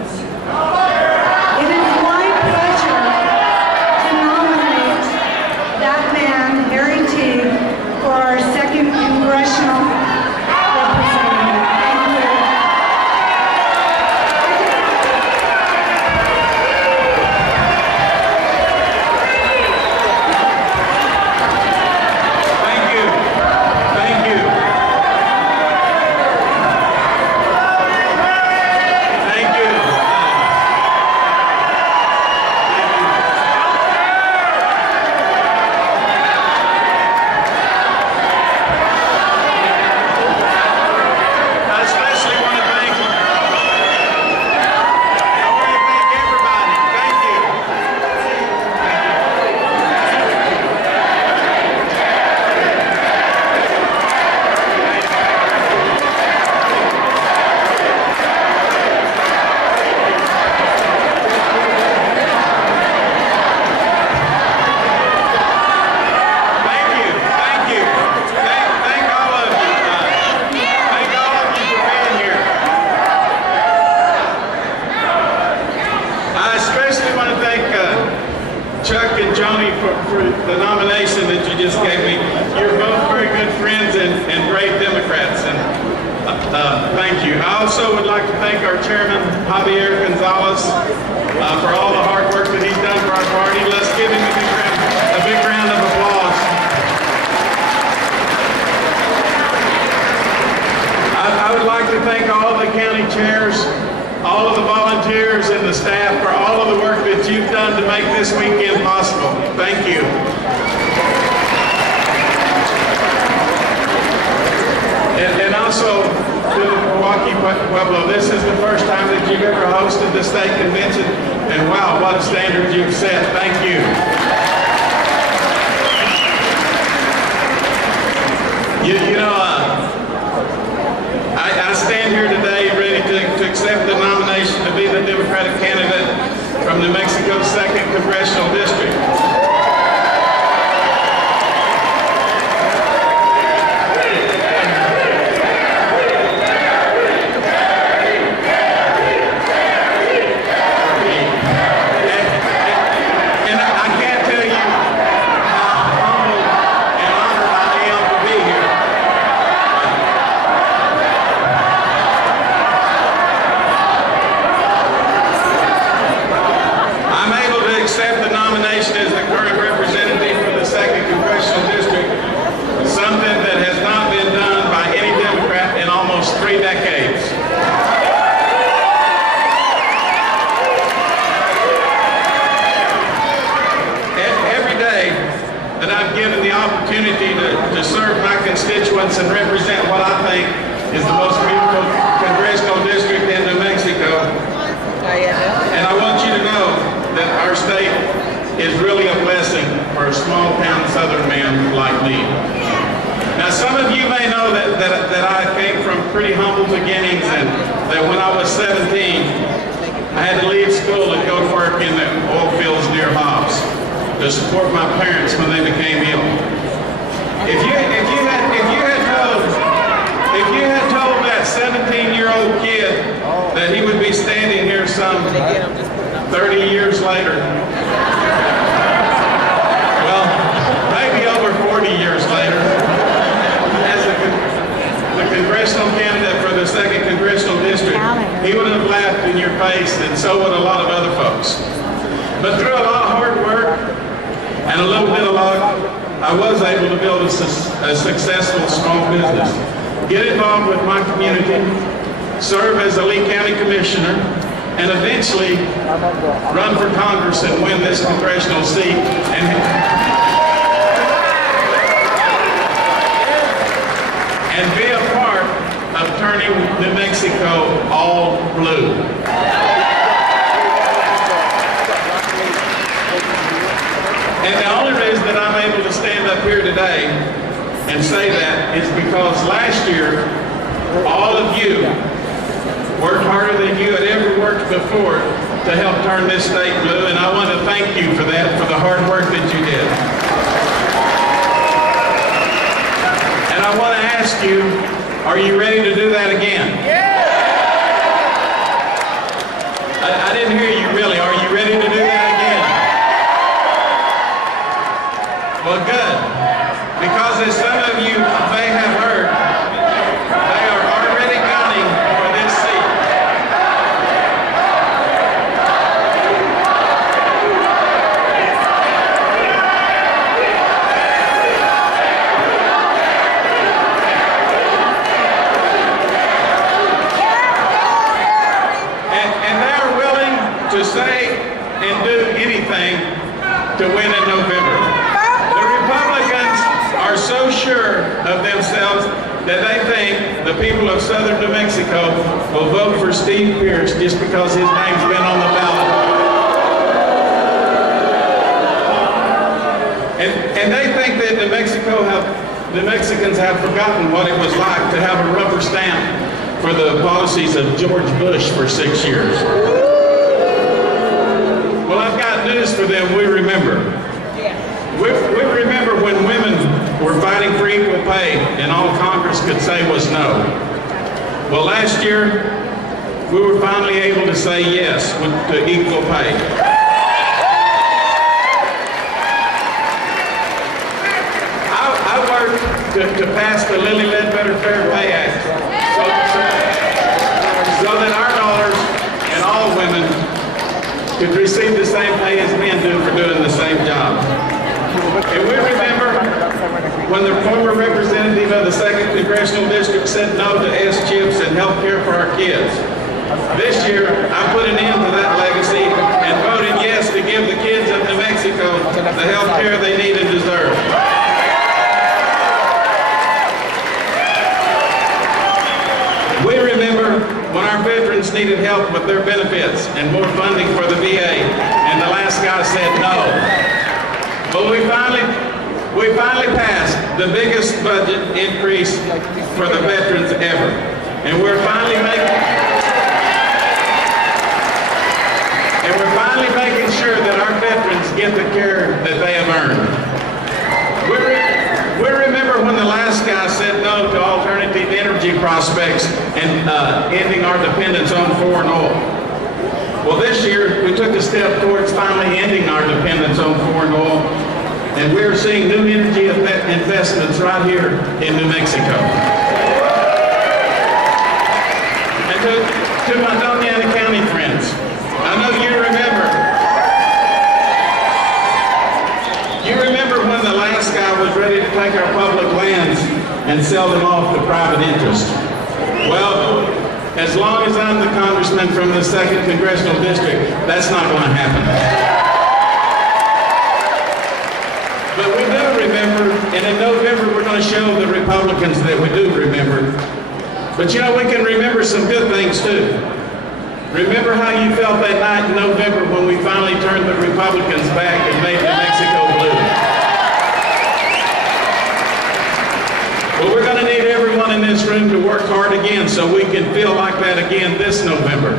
nominations. It is my pleasure to nominate that man, Harry Teague, for our 2nd Congressional Representative. Thank you. For the nomination that you just gave me. You're both very good friends and great Democrats, and thank you. I also would like to thank our chairman, Javier Gonzalez, for all the hard work that he's done for our party. Let's give him a big round of applause. I would like to thank all the county chairs, all of the volunteers and the staff for all of the work that you've done to make this weekend possible. Thank you. And also to the Milwaukee Pueblo, this is the first time that you've ever hosted the state convention, and wow, what a standard you've set. Thank you. You know, I stand here today ready to accept the nomination to be the Democratic candidate from New Mexico's 2nd Congressional District. To serve my constituents and represent what I think is the most beautiful congressional district in New Mexico. And I want you to know that our state is really a blessing for a small town southern man like me. Now some of you may know that I came from pretty humble beginnings, and that when I was 17, I had to leave school and go to work in the oil fields near Hobbs to support my parents when they became ill. If you had told that 17-year-old kid that he would be standing here some 30 years later, well, maybe over 40 years later, as the congressional candidate for the 2nd Congressional District, he would have laughed in your face, and so would a lot of other folks. But through a lot of hard work and a little bit of luck, I was able to build a successful small business, get involved with my community, serve as a Lee County Commissioner, and eventually run for Congress and win this congressional seat and be a part of turning New Mexico all blue. And the only reason that I'm able to stand up here today and say that is because last year, all of you worked harder than you had ever worked before to help turn this state blue, and I want to thank you for that, for the hard work that you did. And I want to ask you, are you ready to do that again? Yeah! I didn't hear you really. Are you ready to do that again? Well, good. Because as some of you may have heard, they are already gunning for this seat. And they are willing to say and do anything to win in November. The Republicans are so sure of themselves that they think the people of southern New Mexico will vote for Steve Pierce just because his name's been on the ballot. And they think that the Mexicans have forgotten what it was like to have a rubber stamp for the policies of George Bush for 6 years. Well, I've got news for them. We remember. We remember when women were fighting for equal pay and all Congress could say was no. Well, last year, we were finally able to say yes to equal pay. I worked to pass the Lilly Ledbetter Fair Pay Act so that our daughters and all women could receive the same pay as men do for doing the same job. And we remember when the former representative of the 2nd Congressional District said no to S-chips and health care for our kids. This year, I put an end to that legacy and voted yes to give the kids of New Mexico the health care they need and deserve. We remember when our veterans needed help with their benefits and more funding for the VA, and the last guy said no. But we finally passed the biggest budget increase for the veterans ever. And we're finally making sure that our veterans get the care that they have earned. We remember when the last guy said no to alternative energy prospects and ending our dependence on foreign oil. Well, this year, we took a step towards finally ending our dependence on foreign oil, and we're seeing new energy investments right here in New Mexico. And to my Doña Ana County friends, I know you remember when the last guy was ready to take our public lands and sell them off to private interest. Well, as long as I'm the congressman from the 2nd Congressional District, that's not going to happen. But we do remember, and in November we're going to show the Republicans that we do remember. But you know, we can remember some good things too. Remember how you felt that night in November when we finally turned the Republicans back and made New Mexico blue. Well, we're going to need everyone in this room to work hard again so we can feel like that again this November.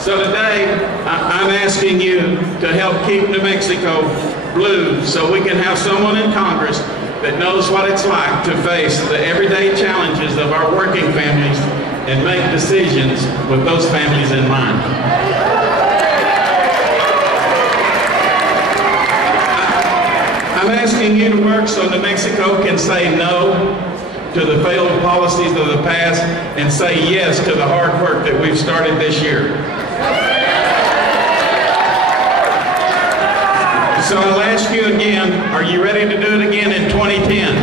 So today, I'm asking you to help keep New Mexico blue so we can have someone in Congress that knows what it's like to face the everyday challenges of our working families and make decisions with those families in mind. I'm asking you to work so New Mexico can say no to the failed policies of the past and say yes to the hard work that we've started this year. So I'll ask you again, are you ready to do it again in 2010?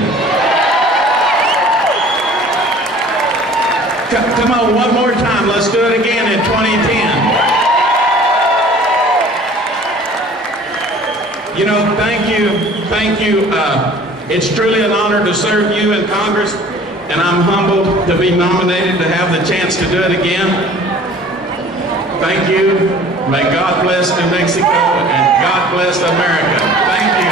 Come on, one more time. Let's do it again in 2010. You know, thank you. It's truly an honor to serve you in Congress, and I'm humbled to be nominated to have the chance to do it again. Thank you. May God bless New Mexico, and God bless America. Thank you.